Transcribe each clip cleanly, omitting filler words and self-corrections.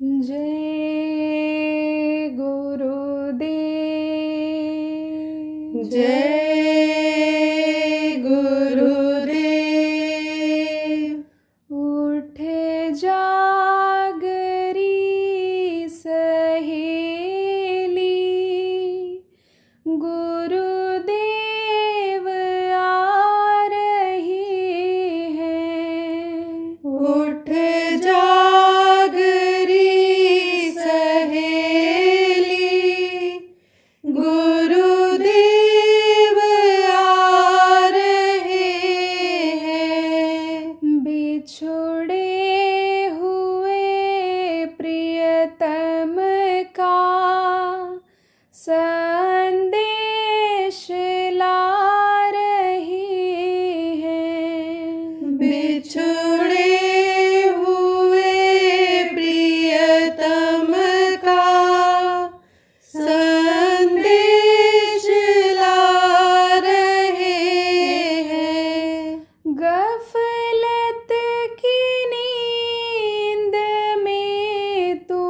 जय गुरुदेव। जय गुरुदेव। उठ जागरी सहेली, गुरुदेव आ रही हैं। उठ जागरी सहेली, गुरुदेव आ रहे हैं। बिछुड़े हुए प्रियतम का संदेश ला रही हैं। बिछुड़े हुए प्रियतम का संदेश ला रहे हैं। गफलत की नींद में तू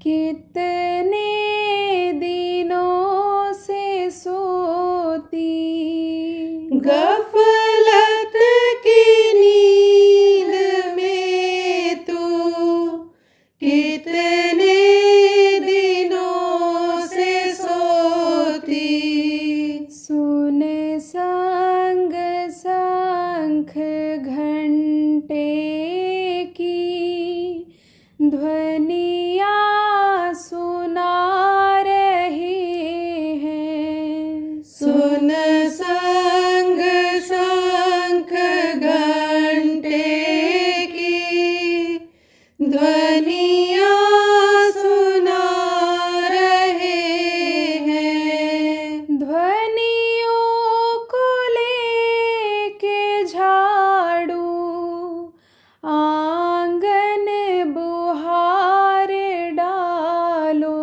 कितने दिनों से सोती। गफलत की नींद में तू कितने दिनों से सोती। सुन संग शंख घंटे की ध्वनिया सुना रही हैं। सुन संग शंख घंटे की ध्वनिया सुना रहे हैं। ध्वनियों को लेके झाड़ू आंगन बुहार डालो।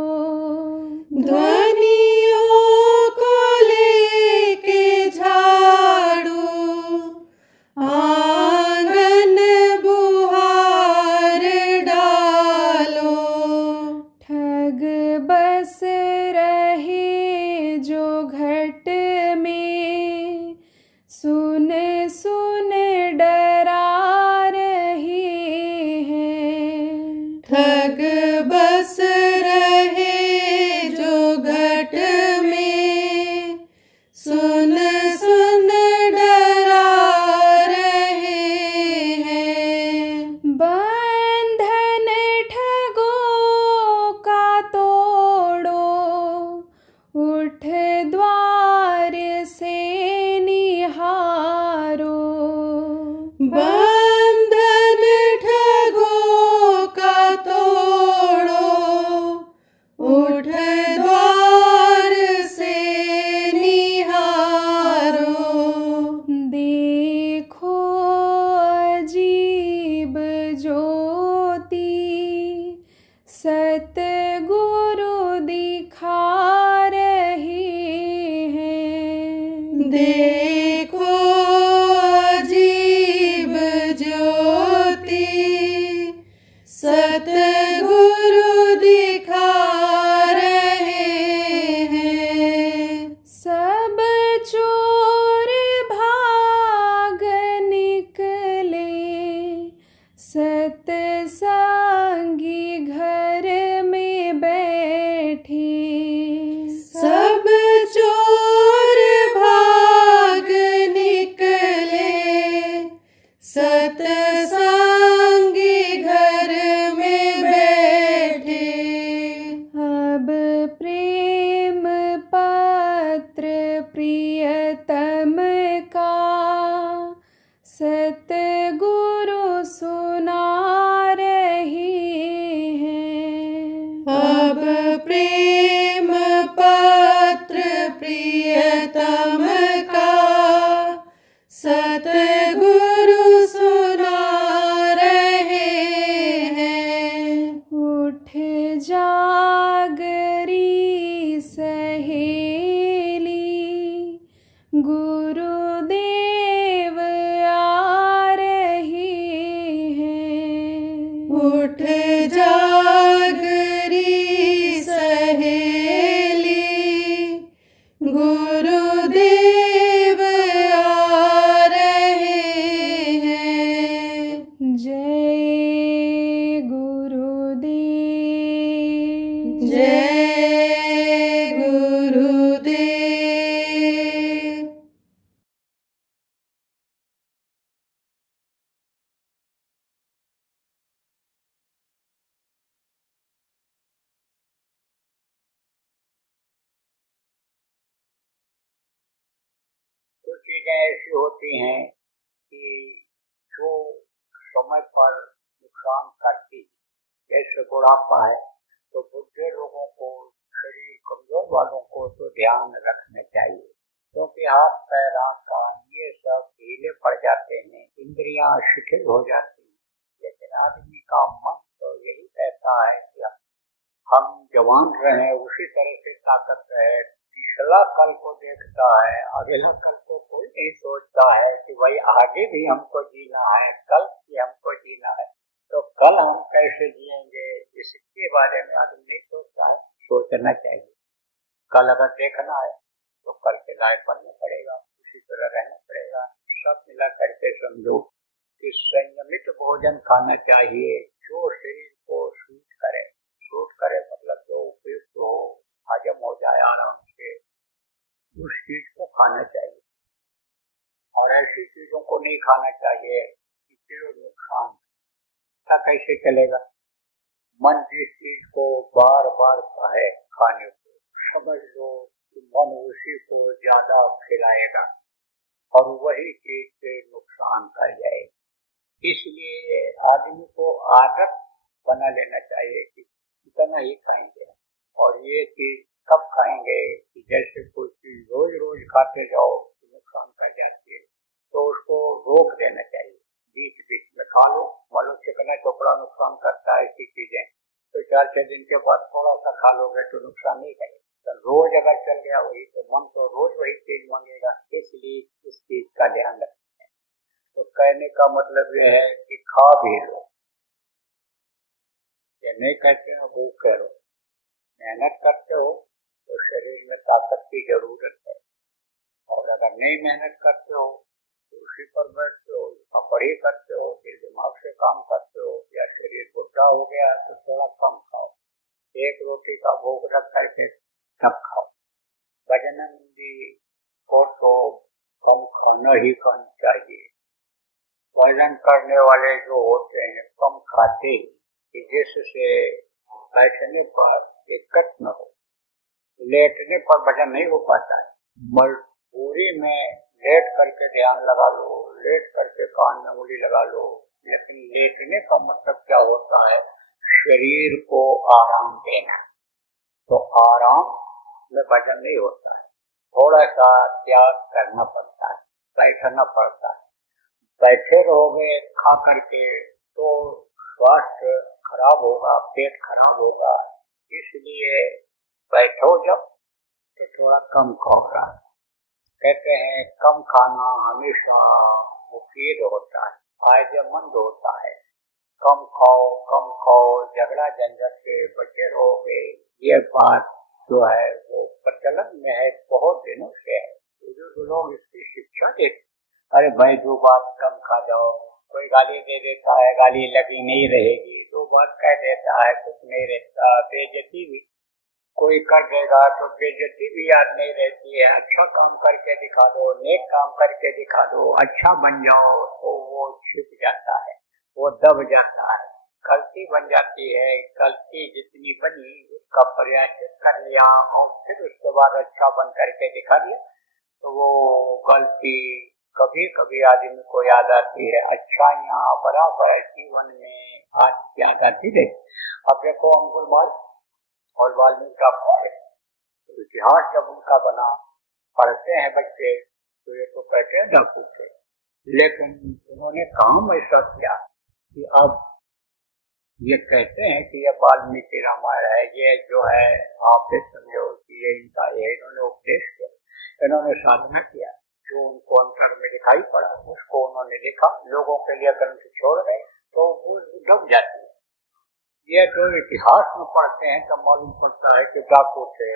ध्वनियों को लेके झाड़ू आंगन बुहार डालो। ठग बस रहे जो घट में, सुन सुन डरा रही हैं। ठग बस रहे जो घट में, सुन सुन डरा रहे हैं। बंधन ठगों का तोड़ो, उठ द्वार से निहारो। बंधन ठगों का तोड़ो, उठ द्वार से निहारो। देखो अजीब ज्योति सतगुरु दिखा रही हैं। देखो अजीब ज्योति सतगुरु दिखा रहे हैं। सब चोर भाग निकले, सतसंगी घर में बैठी। सब चोर भाग निकले, सतसंगी घर में बैठे। अब प्रेम पत्र प्रियतम का सतगुरु सुना रही हैं। अब प्रेम पत्र प्रियतम का सतगुरु सुना रहे हैं। उठ जागरी सहेली, गुरुदेव आ रहे चीजें ऐसी होती हैं कि जो समय पर नुकसान करती, जैसे बुढ़ापा है तो बुढ़े लोगों को, शरीर कमजोर वालों को तो ध्यान रखना चाहिए, क्योंकि हाथ पैर आँख कान ये सब ढीले पड़ जाते हैं, इंद्रियां शिथिल हो जाती हैं। लेकिन आदमी का मन तो यही कहता है कि हम जवान रहे, उसी तरह से ताकत रहे, पिछला कल को देखता है, अगला कल को कोई नहीं सोचता है कि भाई आगे भी हमको जीना है, कल भी हमको जीना है, तो कल हम कैसे जिएंगे इसके बारे में आदमी नहीं सोचता है। सोचना चाहिए, कल अगर देखना है तो कल के लायक बनना पड़ेगा, उसी तरह रहना पड़ेगा। सब मिला करके समझो कि संयमित भोजन खाना चाहिए जो शरीर को सूट करे। सूट करे मतलब जो उपयुक्त हो, हजम हो जाए आराम से, उस चीज को खाना चाहिए। और ऐसी चीजों को नहीं खाना चाहिए जो नुकसान। ऐसा कैसे चलेगा? मन जिस चीज को बार बार कहे खाने को, समझ लो कि मन उसी को ज्यादा खिलाएगा और वही चीज से नुकसान कर जाएगी। इसलिए आदमी को आदत बना लेना चाहिए कि इतना ही खाएंगे, और ये चीज कब खाएंगे कि जैसे कोई चीज रोज रोज खाते जाओ तो नुकसान कर जाती है, तो उसको रोक देना चाहिए। बीच बीच में खा लो, मान लो चिकना चोपड़ा नुकसान करता है, ऐसी चीजें तो 4-6 दिन के बाद थोड़ा सा खा लोगे तो नुकसान नहीं करेगा। तो रोज अगर चल गया वही तो मन तो रोज वही चीज मांगेगा, इसलिए इस चीज का ध्यान रखना है। तो कहने का मतलब यह है कि खा भी लो, ये नहीं कहते हो भूखे रहो, मेहनत करते हो तो शरीर में ताकत की जरूरत है, और अगर नहीं मेहनत करते हो तो उसी पर बैठते हो, पढ़ी करते हो, फिर दिमाग से काम करते हो, या शरीर बुढ़ा हो गया तो थोड़ा कम खाओ, एक रोटी का भोग रख करके सब खाओ। गजानंदी को तो कम खाना ही खाना चाहिए। वजन करने वाले जो होते हैं कम खाते ही, जिससे बैठने पर दिक्कत न हो, लेटने पर वजन नहीं हो पाता है। मजबूरी में लेट करके ध्यान लगा लो, लेट करके कान में उंगली लगा लो, लेकिन लेटने का मतलब क्या होता है? शरीर को आराम देना। तो आराम में वजन नहीं होता है, थोड़ा सा त्याग करना पड़ता है, बैठना पड़ता है। बैठे रहोगे खा करके तो स्वास्थ्य खराब होगा, पेट खराब होगा, इसलिए बैठो जब तो थोड़ा कम खाओ। कहते हैं कम खाना हमेशा मुफीद होता है, फायदेमंद होता है। कम खाओ, झगड़ा झंझट से बचे रहोगे। ये बात जो है वो प्रचलन में है, बहुत दिनों से है। बुजुर्ग लोग इसकी शिक्षा देते, अरे भाई 2 बात कम खा जाओ, कोई गाली दे देता है, गाली लगी नहीं रहेगी, 2 बात कह देता है, कुछ नहीं रहता, बेइज्जती भी कोई कर देगा तो बेइज्जती भी याद नहीं रहती है। अच्छा काम करके दिखा दो, नेक काम करके दिखा दो, अच्छा बन जाओ तो वो छिप जाता है, वो दब जाता है, गलती बन जाती है। गलती जितनी बनी उसका प्रयास कर लिया और फिर उसके बाद अच्छा बन करके दिखा दिया तो वो गलती कभी कभी आदमी को याद आती है। अच्छाइयाँ बराबर जीवन में आज याद आती है। अब देखो अंगुलमाल और वाल्मीकि का तो इतिहास जब उनका बना, पढ़ते हैं बच्चे तो ये तो कहते हैं डाकू थे, लेकिन उन्होंने काम ऐसा किया कि अब ये कहते हैं कि ये वाल्मीकि रामायण है, ये जो है आप समझो कि ये इनका ये इन्होंने उपदेश किया, इन्होंने साधना किया, जो उनको अंतर में दिखाई पड़ा उसको उन्होंने लिखा, लोगों के लिए ग्रंथ छोड़ गए तो वो दब जाती है। ये जो इतिहास में पढ़ते हैं तब मालूम पड़ता है कि डाकू थे,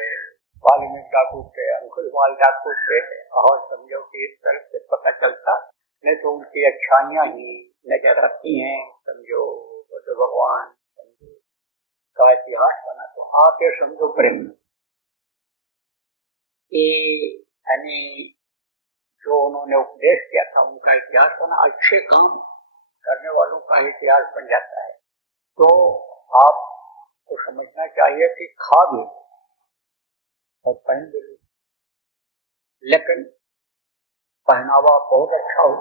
वाल्मीकि डाकू थे, अंकुशमाल डाकू थे, और समझो कि इस तरह से पता चलता, नहीं तो उनकी अच्छाइयाँ ही नजर आती हैं। समझो तो भगवान समझो का इतिहास बना तो आप ये समझो प्रेम यानी जो उन्होंने उपदेश किया था उनका इतिहास बना, अच्छे काम करने वालों का इतिहास बन जाता है। तो आपको समझना चाहिए कि खा भी और पहन भी, लेकिन पहनावा बहुत अच्छा हो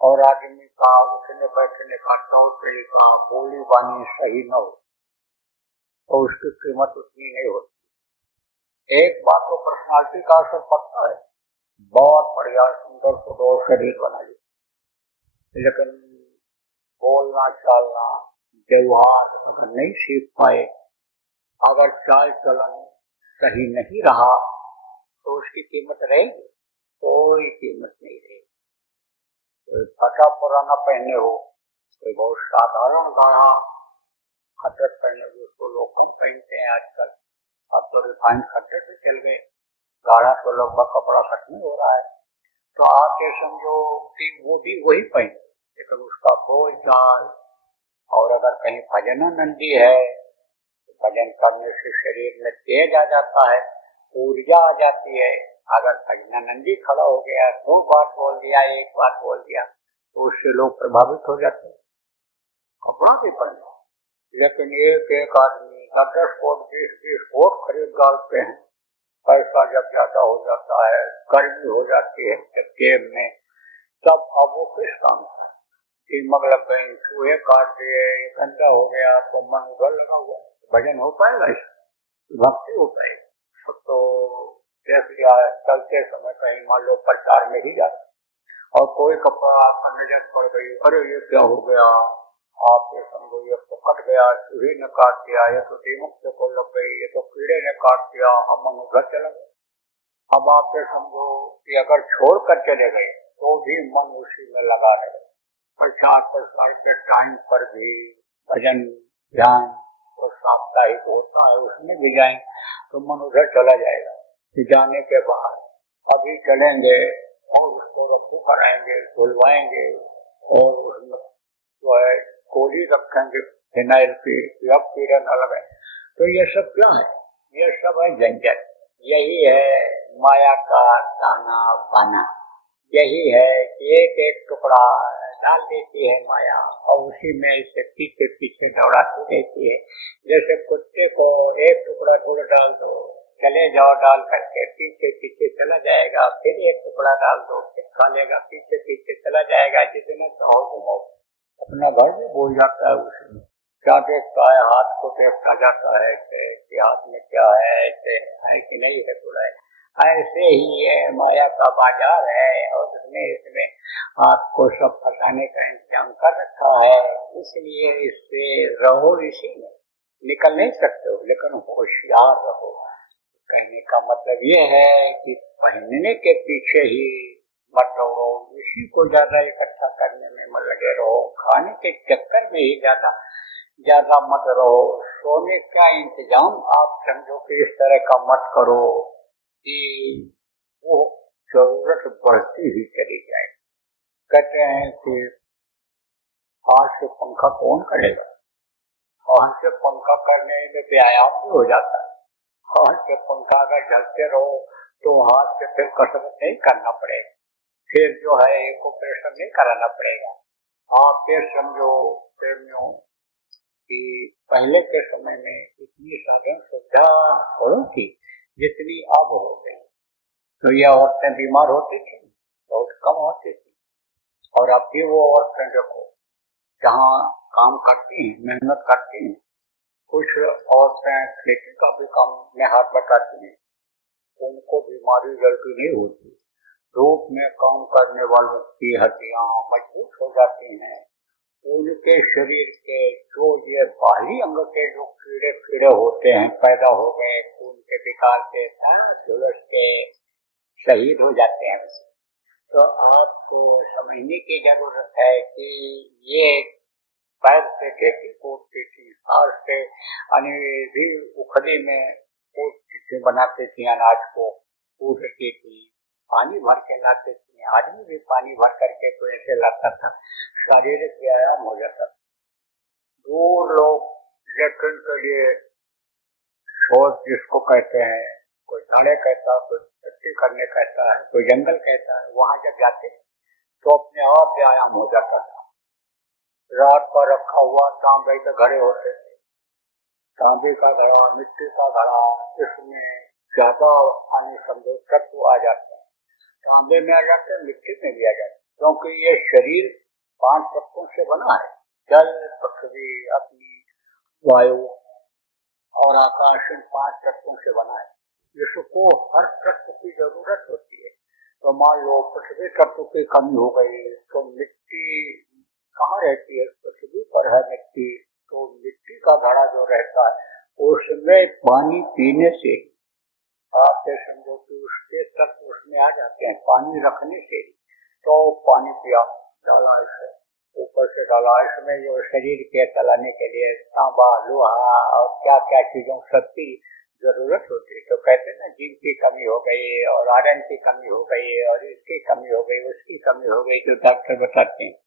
और आदमी का उठने बैठने का तौर तरीका बोली बानी सही न हो तो उसकी कीमत उतनी नहीं होती। एक बात तो पर्सनालिटी का असर पड़ता है, बहुत बढ़िया सुंदर सुडौल शरीर बनाइए, लेकिन बोलना चालना व्यवहार अगर नहीं सीख पाए, अगर चाल चलन सही नहीं रहा तो उसकी कीमत रहेगी? कोई कीमत नहीं रहेगी। कोई फटा पुराना पहने हो, कोई बहुत साधारण गाढ़ा खट्टर पहने हो, उसको लोग कम पहनते हैं आजकल। अब तो रिफाइंड खट्टर से चल गए, गाढ़ा तो लगभग कपड़ा खट में हो रहा है। तो आप ये समझो कि वो भी वही पहने, लेकिन उसका बोल चाल, और अगर कहीं भजनानंदी है तो भजन करने से शरीर में तेज आ जाता है, ऊर्जा आ जाती है। अगर भजनानंदी खड़ा हो गया, 2 बात बोल दिया, 1 बात बोल दिया, तो उससे लोग प्रभावित हो जाते हैं। कपड़ा भी पहना, लेकिन एक आदमी 10 कोट 20 कोट खरीद डालते हैं। पैसा जब ज्यादा हो जाता है, गर्मी हो जाती है जब जेब में, तब अब वो किस काम का दीमक लग गई, चूहे काट दिए, गंदा हो गया तो मन उधर लगा हुआ, भजन हो पाएगा, इससे भक्ति हो पाएगी? तो देख लिया चलते समय कहीं मान लो प्रचार में ही जाते और कोई कपड़ा आपका नजर पड़ गई, अरे ये क्या हो गया, आप ये समझो ये तो कट गया, चूहे ने काट दिया, ये तो दीमक से को लग गई, ये तो कीड़े ने काट दिया, हम मन उधर चला गया। अब आप ये समझो कि अगर छोड़ कर चले गए तो भी मन उसी में लगा रहे। प्रचार प्रसार के टाइम पर भी भजन ध्यान तो साप्ताहिक होता है, उसमें भी जाए तो मन उधर चला जाएगा। जाने के बाद अभी चलेंगे और उसको रफू कराएंगे, धुलवाएंगे और उसमें जो है गोली रखेंगे फिनाइल की, अब कीड़ा न लगे। तो ये सब क्या है? ये सब है झंझट। यही है माया का दाना पाना, यही है कि एक एक टुकड़ा डाल देती है माया और उसी में इसे पीछे पीछे दौड़ाती रहती है। जैसे कुत्ते को एक टुकड़ा गुड़ डाल दो, चले जाओ डाल करके, पीछे पीछे चला जाएगा, फिर एक टुकड़ा डाल दो, फिर खा लेगा, पीछे पीछे चला जाएगा, जितना चाहो घुमाओ। अपना घर भी भूल जाता है उसमें, क्या देखता है, हाथ को देखता जाता है कि हाथ में क्या है, ऐसे है कि नहीं है, थोड़ा है। ऐसे ही ये माया का बाजार है और इसमें आपको सब फंसाने का इंतजाम कर रखा है। इसलिए इससे रहो, इसी में निकल नहीं सकते हो, लेकिन होशियार रहो। कहने का मतलब ये है कि पहनने के पीछे ही मत रहो, इसी को ज्यादा इकट्ठा करने में मत लगे रहो, खाने के चक्कर में ही ज्यादा मत रहो। सोने का इंतजाम आप समझो कि इस तरह का मत करो कि वो जरूरत बढ़ती ही चली जाए। कहते हैं कि हाथ से पंखा कौन करेगा? हाथ से पंखा करने में व्यायाम भी हो जाता है। हाथ से पंखा अगर झलते रहो तो हाथ से फिर कसरत नहीं करना पड़ेगा, फिर जो है एक ऑपरेशन नहीं कराना पड़ेगा। आप फिर समझो प्रेमियों कि पहले के समय में इतनी साधन सुविधा थोड़ी थी जितनी अब हो गई। तो ये औरतें बीमार होती थी, बहुत कम होती थी, और अब भी वो औरतें देखो जहाँ काम करती हैं, मेहनत करती हैं। कुछ औरतें खेती का भी काम में हाथ बटाती हैं, उनको बीमारी जल्दी नहीं होती। धूप में काम करने वालों की हड्डियां मजबूत हो जाती हैं। उनके शरीर के जो ये बाहरी अंग के जो कीड़े होते हैं पैदा हो गए, खून के विकार से झुलस के शहीद हो जाते हैं। तो आपको समझने की जरूरत है कि ये पैर से खेती कूटती थी, हाथ से भी उखली में कूटती बनाती थी, अनाज को कूटती थी, पानी भर के लाते थे। आदमी भी पानी भर करके तो ऐसे लाता था, शारीरिक व्यायाम हो जाता था। दूर लोग लेटरिन के लिए शौच जिसको कहते हैं, कोई झाड़े कहता है, कोई टट्टी करने कहता है, कोई जंगल कहता है, वहां जब जाते तो अपने आप व्यायाम हो जाता था। रात पर रखा हुआ तांबे के घड़े होते थे, तांबे का घड़ा, मिट्टी का घड़ा, इसमें ज्यादा पानी समझो तत्व आ जाते हैं। तांबे में आ जाते हैं, मिट्टी में भी आ जाते हैं, क्योंकि ये शरीर 5 तत्वों से बना है। जल, पृथ्वी, अग्नि, वायु और आकाश, इन 5 तत्वों से बना है, जिसको हर तत्व की जरूरत होती है। तो मान लो पृथ्वी तत्व की कमी हो गई तो मिट्टी कहाँ रहती है? पृथ्वी पर है मिट्टी। तो मिट्टी का घड़ा जो रहता है उसमें पानी पीने से आप ये समझो कि उसके तत्व उसमें आ जाते हैं, पानी रखने से। तो पानी पिया, डाला इसे, ऊपर से डाला, इसमें जो शरीर के चलाने के लिए तांबा, लोहा और क्या क्या चीजों सबकी जरूरत होती है। तो कहते हैं ना, जिंक की कमी हो गई और आयरन की कमी हो गई और इसकी कमी हो गई, उसकी कमी हो गई, जो डॉक्टर बताते हैं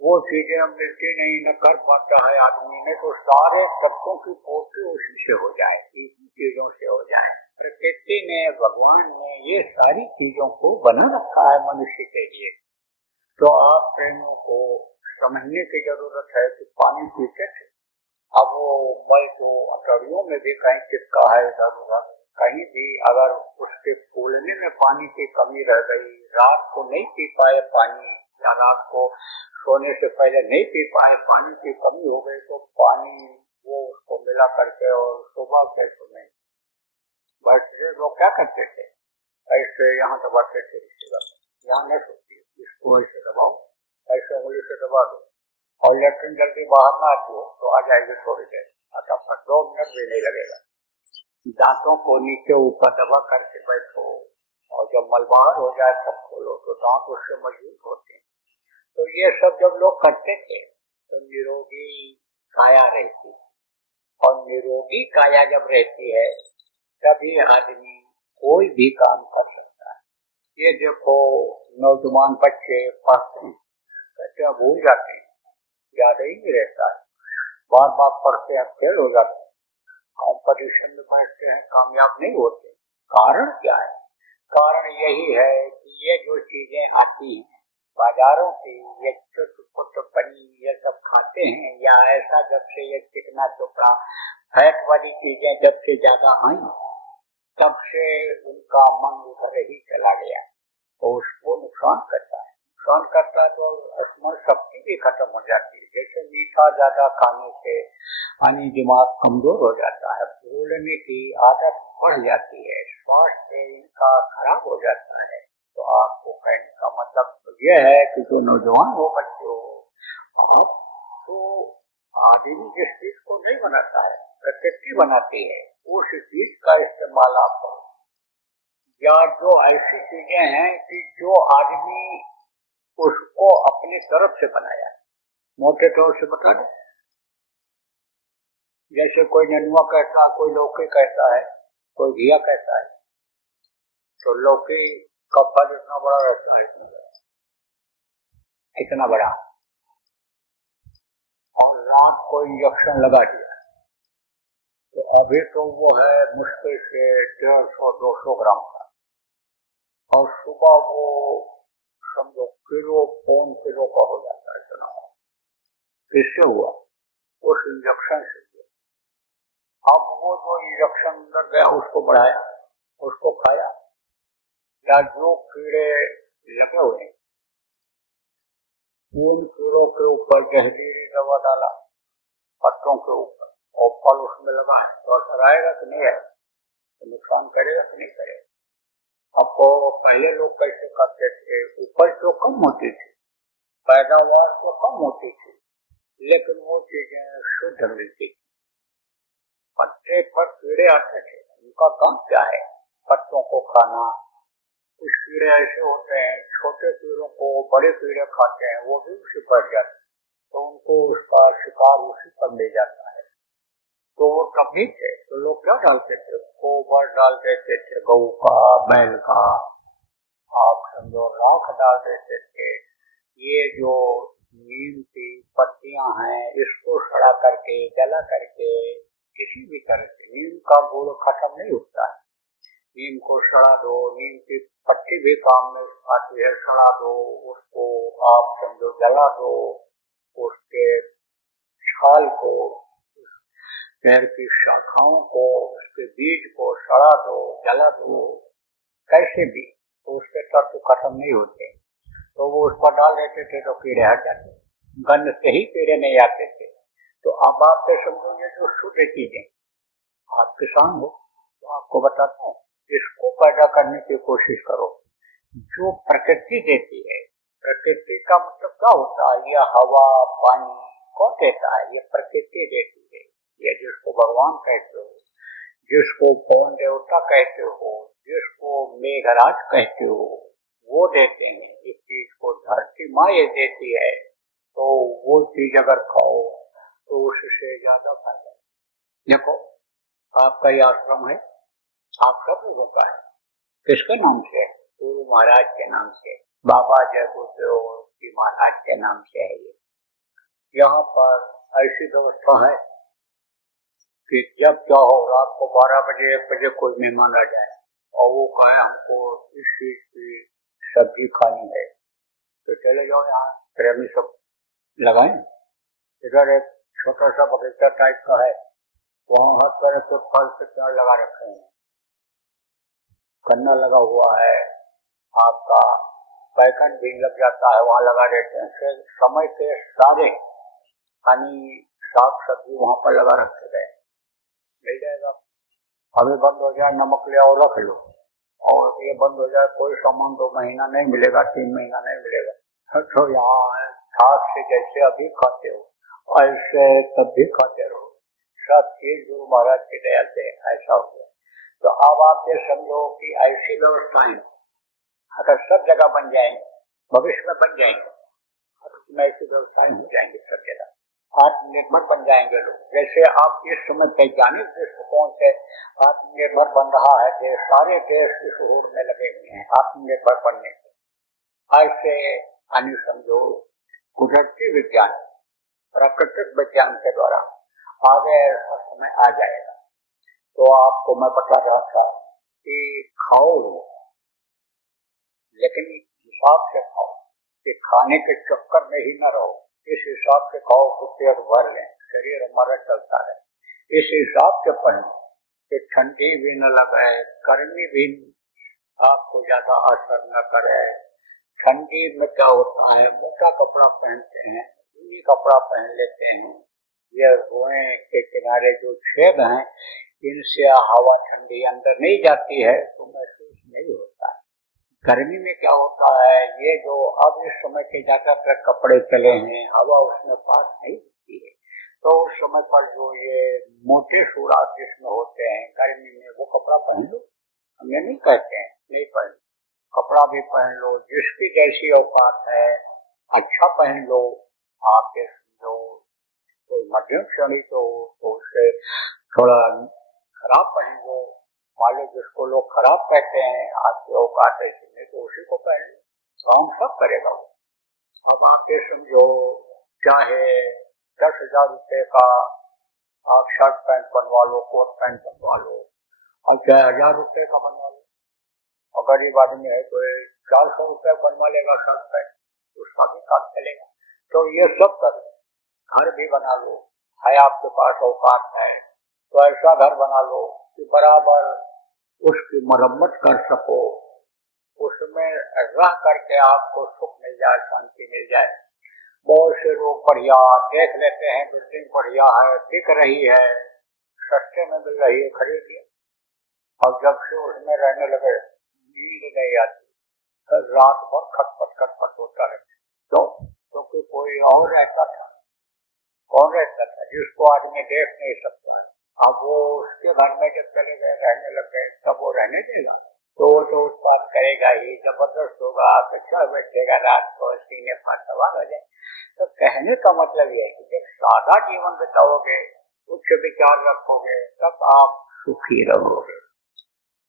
वो चीजें हम मिलती नहीं, न कर पाता है आदमी ने। तो सारे तत्वों की पूर्ति उसी से हो जाए, इसी चीजों से हो जाए। प्रकृति ने, भगवान ने ये सारी चीजों को बना रखा है मनुष्य के लिए। तो आप प्रेमियों को समझने की जरूरत है कि पानी पीते थे, अब वो बल को अटरियों में भी कहीं चिपका है, इधर उधर कहीं भी अगर उसके फूलने में पानी की कमी रह गई, रात को नहीं पी पाए पानी, या रात को सोने से पहले नहीं पी पाए, पानी की कमी हो गई, तो पानी वो उसको मिला करके और सुबह के समय बैठते लोग क्या करते थे, ऐसे यहाँ दबाते थे, यहाँ नहीं सोती, इसको ऐसे दबाओ, ऐसे उंगली से दबा दो, और लेटरिन जल्दी बाहर ना आती हो तो आ जाएगी थोड़ी देर, अच्छा 2 मिनट भी नहीं लगेगा। दांतों को नीचे ऊपर दबा करके बैठो, और जब मल बाहर हो जाए तब खोलो, तो दांत उससे मजबूत होते हैं। तो ये सब जब लोग करते थे तो निरोगी काया रहती, और निरोगी काया जब रहती है तभी आदमी कोई भी काम कर सकता है। ये देखो, नौजवान बच्चे पढ़ते हैं, कहते हैं भूल जाते हैं, याद ही नहीं रहता है, बार बार पढ़ते हैं, फेल हो जाते हैं, कॉम्पिटिशन में बैठते हैं, कामयाब नहीं होते। कारण क्या है? कारण यही है कि ये जो चीजें आती हैं बाजारों की, ये चुटपुट बनी, ये सब खाते हैं, या ऐसा जब से ये चिकना चोपड़ा फैट वाली चीजें जब से ज्यादा आई, तब से उनका मन उधर ही चला गया, तो उसको नुकसान करता है। नुकसान करता है तो स्मरण शक्ति भी खत्म हो जाती है। जैसे मीठा ज्यादा खाने से यानी दिमाग कमजोर हो जाता है, भूलने की आदत बढ़ जाती है, स्वास्थ्य इनका खराब हो जाता है। तो आपको कहने का मतलब यह है कि जो नौजवान हो, बच्चे हो, आप तो आदमी जिस चीज को नहीं बनाता है, प्रकृति बनाती है, उस चीज का इस्तेमाल आप करो। या जो ऐसी चीजें हैं कि जो आदमी उसको अपनी तरफ से बनाया, मोटे तौर से बता दो, जैसे कोई ननुआ कहता है, कोई लौकी कहता है, कोई घिया कहता है। तो लौकी का फल इतना बड़ा रहता है, इतना बड़ा, और रात को इंजेक्शन लगा दिया, तो अभी तो वो है मुश्किल से 150-200 ग्राम का, और सुबह वो समझो किलो, पौन किलो का हो जाता है। इतना किससे हुआ? उस इंजेक्शन से। अब वो जो इंजेक्शन अंदर गया उसको बढ़ाया, उसको खाया, या जो कीड़े लगे हुए उन कीड़ों के ऊपर जहरीली दवा डाला पत्तों के ऊपर, और फल उसमें लगा है, तो असर आएगा कि नहीं आएगा? तो नुकसान करेगा कि नहीं करेगा? अब तो पहले लोग कैसे करते थे, उपज तो कम होती थी, पैदावार तो कम होती थी, लेकिन वो चीजें शुद्ध मिलती थी। पत्ते पर कीड़े आते थे, उनका काम क्या है? पत्तों को खाना। कुछ कीड़े ऐसे होते हैं, छोटे कीड़ों को बड़े कीड़े खाते हैं, वो भी उसी पर जाते हैं, तो उनको उसका शिकार उसी पर ले जाता है। तो वो तभी थे तो लोग क्या डालते थे? गोबर डाल देते थे, गऊ का, बैल का, आप समझो राख डाल देते थे। ये जो नीम की पत्तियां हैं, इसको सड़ा करके, जला करके, किसी भी तरह से, नीम का गुण खत्म नहीं होता है, नीम को सड़ा दो, नीम की पत्ती भी काम में आती है, सड़ा दो, उसको आप समझो जला दो, उसके छाल को, पेड़ की शाखाओं को, उसके बीज को सड़ा दो, जला दो, कैसे भी तो उसके तत्व खत्म नहीं होते, तो वो उस पर डाल देते थे तो कीड़े हट जाते, गंध से ही कीड़े नहीं आते थे। तो अब आप तो समझो ये जो शुद्ध चीजें, आप किसान हो तो आपको बताता हूँ, इसको पैदा करने की कोशिश करो जो प्रकृति देती है। प्रकृति का मतलब क्या होता है? ये हवा पानी कौन देता है? ये प्रकृति देती है। ये जिसको भगवान कहते हो, जिसको पवन देवता कहते हो, जिसको मेघराज कहते हो, वो देते हैं। इस चीज को धरती माँ ये देती है, तो वो चीज अगर खाओ तो उससे ज्यादा फायदा है। देखो आपका ये आश्रम है, आप सब लोगों का है, किसके नाम से है? गुरु महाराज के नाम से, बाबा जय गुरुदेव जी महाराज के नाम से है। ये यहाँ पर ऐसी व्यवस्था है कि जब चाहो रात को 12 बजे 1 बजे कोई मेहमान आ जाए और वो कहे हमको इस चीज की सब्जी खानी है, तो चले जाओ, यहाँ प्रेमी सब लगाए। इधर एक छोटा सा बगीचा टाइप का है, वहाँ हर तरह के फल के पेड़ लगा रखे हैं, गन्ना लगा हुआ है, आपका बैगन भी लग जाता है, वहाँ लगा देते हैं। फिर समय के सारे यानी साग सब्जी वहाँ पर लगा रखे गए, मिल जाएगा। अभी बंद हो जाए नमक ले और रख लो, और ये बंद हो जाए कोई सामान 2 महीना नहीं मिलेगा, 3 महीना नहीं मिलेगा। तो यहाँ साग से जैसे अभी खाते हो ऐसे तब भी खाते रहो, सब चीज गुरु महाराज की दया से ऐसा हो गया। तो अब आप ये समझो कि ऐसी व्यवस्थाएं अगर सब जगह बन जाएंगे, भविष्य में बन जाएंगे, उसमें ऐसी व्यवस्थाएं हो जाएंगी सब जगह, आत्मनिर्भर बन जाएंगे लोग। जैसे आप इस समय वैज्ञानिक दृष्टिकोण से आत्मनिर्भर बन रहा है देश, सारे देश इस होड़ में लगे हुए हैं आत्मनिर्भर बनने के। ऐसे यानी समझो कुदरती विज्ञान, प्राकृतिक विज्ञान के द्वारा आगे ऐसा समय आ जाएगा। तो आपको मैं बता रहा था कि खाओ लेकिन हिसाब से खाओ, कि खाने के चक्कर में ही न रहो, इस हिसाब से खाओ कि पेट भर लें, शरीर हमारा चलता है। इस हिसाब से पहनो कि ठंडी भी न लगे, गर्मी भी आपको ज्यादा असर न करे। ठंडी में क्या होता है, मोटा कपड़ा पहनते हैं, ऊनी कपड़ा पहन लेते हैं, ये रोए के किनारे जो छेद हैं इनसे हवा ठंडी अंदर नहीं जाती है तो महसूस नहीं होता है। गर्मी में क्या होता है, ये जो अब इस समय के ज्यादातर कपड़े चले हैं, हवा उसमें पास नहीं होती है, तो उस समय पर जो ये मोटे सूरात जिसमें होते हैं गर्मी में, वो कपड़ा पहन लो। हम ये नहीं कहते हैं नहीं पहन, कपड़ा भी पहन लो, जिसकी जैसी औकात है अच्छा पहन लो। आपके जो कोई मध्यम श्रेणी तो उससे थोड़ा खराब पहन लो, मान लो जिसको लोग खराब कहते हैं आपके औकात है इसमें, तो उसी को पहन लो, काम सब करेगा वो। अब आप ये समझो, चाहे 10,000 रुपए का आप शर्ट पैंट बनवा लो, कोट पैंट बनवा लो, और चाहे 1,000 रुपए का बनवा लो, और गरीब आदमी है तो 400 रुपए बनवा लेगा शर्ट पैंट, उसका भी काम चलेगा। तो ये सब करो, घर भी बना लो, है आपके पास औकात है तो ऐसा घर बना लो कि बराबर उसकी मरम्मत कर सको, उसमें रह करके आपको सुख मिल जाए, शांति मिल जाए। बहुत से लोग बढ़िया देख लेते हैं, बिल्डिंग बढ़िया है, दिख रही है, सस्ते में मिल रही है, खरीद लिया, और जब से उसमें रहने लगे नींद नहीं आती, रात भर खटपट खटपट होता रहता। क्यों? क्योंकि कोई और रहता था। कौन रहता था? जिसको आदमी देख नहीं सकता है। अब वो उसके घर में जब चले गए, रहने लग गए, तब वो रहने देगा तो उत्पाद करेगा ही, जबरदस्त होगा, अच्छा बैठेगा, रात को सीने पर सवार हो जाए। तो कहने का मतलब यह है कि जब सादा जीवन बिताओगे, उच्च विचार रखोगे, तब आप सुखी रहोगे।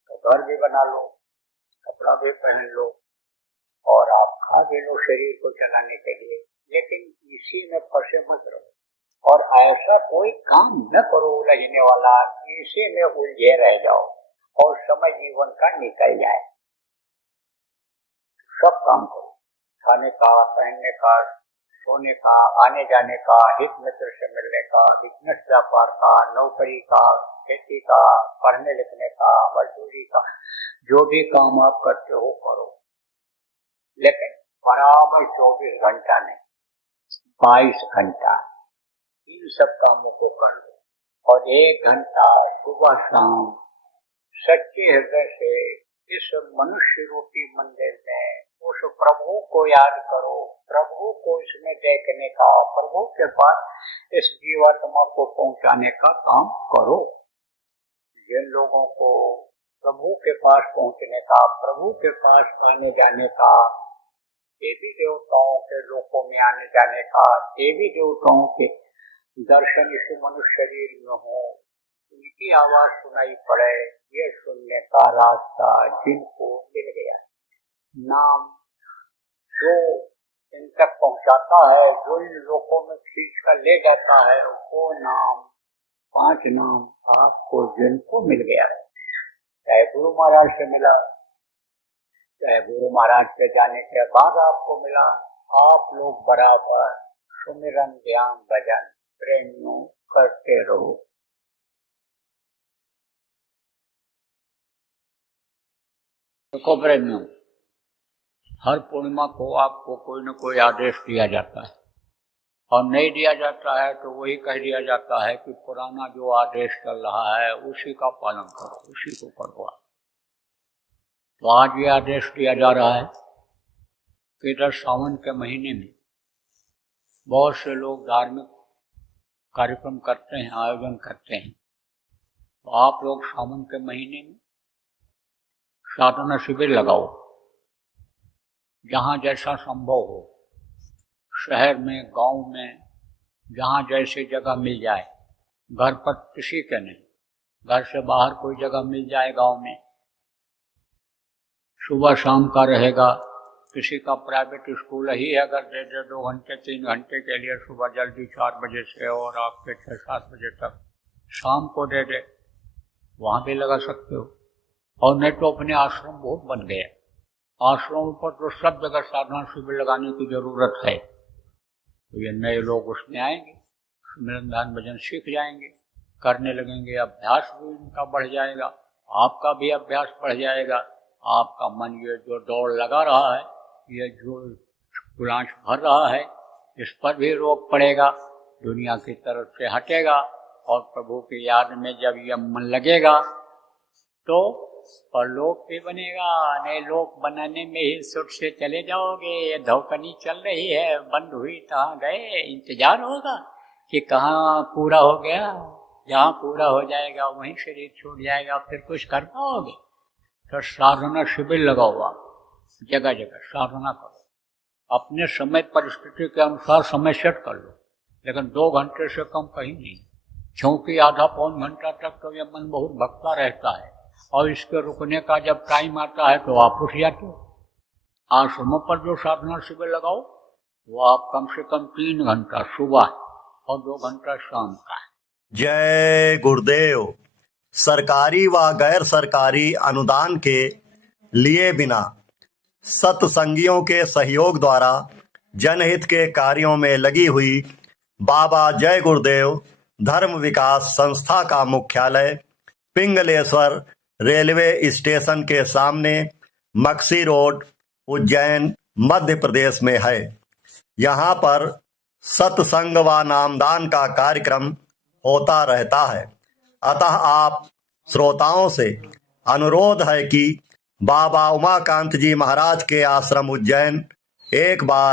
तो घर भी बना लो, कपड़ा भी पहन लो, और आप खा भी लो शरीर को चलाने के लिए, लेकिन इसी में फंसे मत रहो। और ऐसा कोई काम न करो उलझने वाला, इसी में उलझे रह जाओ और समय जीवन का निकल जाए। सब काम करो, खाने का, पहनने का, सोने का, आने जाने का, हित मित्र से मिलने का, बिजनेस व्यापार का, नौकरी का, खेती का, पढ़ने लिखने का, मजदूरी का, जो भी काम आप करते हो करो, लेकिन बराबर 24 घंटा नहीं, 22 घंटा इन सब कामों को कर लो, और 1 घंटा सुबह शाम सच्चे हृदय से इस मनुष्य रूपी मंदिर में उस प्रभु को याद करो, प्रभु को इसमें देखने का, प्रभु के पास इस जीवात्मा को पहुंचाने का काम करो। जिन लोगों को प्रभु के पास पहुंचने का, प्रभु के पास आने जाने का, देवी देवताओं के लोकों में आने जाने का, देवी देवताओं के दर्शन इस मनुष्य शरीर में हो, उनकी आवाज सुनाई पड़े, ये सुनने का रास्ता जिनको मिल गया, नाम जो इन तक पहुंचाता है, जो इन लोकों में खींच कर ले जाता है, वो नाम, 5 नाम आपको जिनको मिल गया है, चाहे गुरु महाराज से मिला, चाहे गुरु महाराज के जाने के बाद आपको मिला, आप लोग बराबर सुमिरन ध्यान भजन प्रेम करते रहो। देखो प्रेमियों, हर पूर्णिमा को आपको कोई न कोई आदेश दिया जाता है, और नहीं दिया जाता है तो वही कह दिया जाता है कि पुराना जो आदेश चल रहा है उसी का पालन करो, उसी को करो। तो आज ये आदेश दिया जा रहा है कि इधर सावन के महीने में बहुत से लोग धार्मिक कार्यक्रम करते हैं, आयोजन करते हैं। तो आप लोग सावन के महीने में साधना शिविर लगाओ, जहाँ जैसा संभव हो, शहर में, गांव में, जहाँ जैसी जगह मिल जाए, घर पर किसी के नहीं, घर से बाहर कोई जगह मिल जाए गांव में, सुबह शाम का रहेगा। किसी का प्राइवेट स्कूल ही अगर दे दे 2 घंटे 3 घंटे के लिए, सुबह जल्दी 4 बजे से और आपके 6-7 बजे तक, शाम को दे दे, वहाँ भी लगा सकते हो। और नहीं तो अपने आश्रम बहुत बन गए, आश्रमों पर तो सब जगह साधना शिविर लगाने की जरूरत है। तो ये नए लोग उसमें आएंगे, सुमिरन ध्यान भजन सीख जाएंगे, करने लगेंगे, अभ्यास भी उनका बढ़ जाएगा, आपका भी अभ्यास बढ़ जाएगा। आपका मन ये जो दौड़ लगा रहा है, ये जो गुलांच भर रहा है, इस पर भी रोक पड़ेगा, दुनिया की तरफ से हटेगा, और प्रभु की याद में जब ये मन लगेगा तो परलोक भी बनेगा। नए लोक बनाने में ही सुख से चले जाओगे। ये धौकनी चल रही है, बंद हुई कहाँ गए, इंतजार होगा कि कहाँ पूरा हो गया। जहाँ पूरा हो जाएगा वहीं शरीर छूट जाएगा, फिर कुछ कर पाओगे। तो साधना शिविर लगाओ, आप जगह जगह साधना करो, अपने समय परिस्थिति के अनुसार समय सेट कर लो, लेकिन 2 घंटे से कम कहीं नहीं, क्योंकि आधा पौन घंटा तक तो ये मन बहुत भटका रहता है, और इसके रुकने का जब टाइम आता है तो आप उठ जाते हो। आश्रमों पर जो साधना शिविर लगाओ वो आप कम से कम 3 घंटा सुबह और 2 घंटा शाम का। जय गुरुदेव। सरकारी व गैर सरकारी अनुदान के लिए बिना सत्संगियों के सहयोग द्वारा जनहित के कार्यों में लगी हुई बाबा जय गुरुदेव धर्म विकास संस्था का मुख्यालय पिंगलेश्वर रेलवे स्टेशन के सामने मक्सी रोड, उज्जैन, मध्य प्रदेश में है। यहाँ पर सत्संग व नामदान का कार्यक्रम होता रहता है। अतः आप श्रोताओं से अनुरोध है कि बाबा उमाकांत जी महाराज के आश्रम उज्जैन एक बार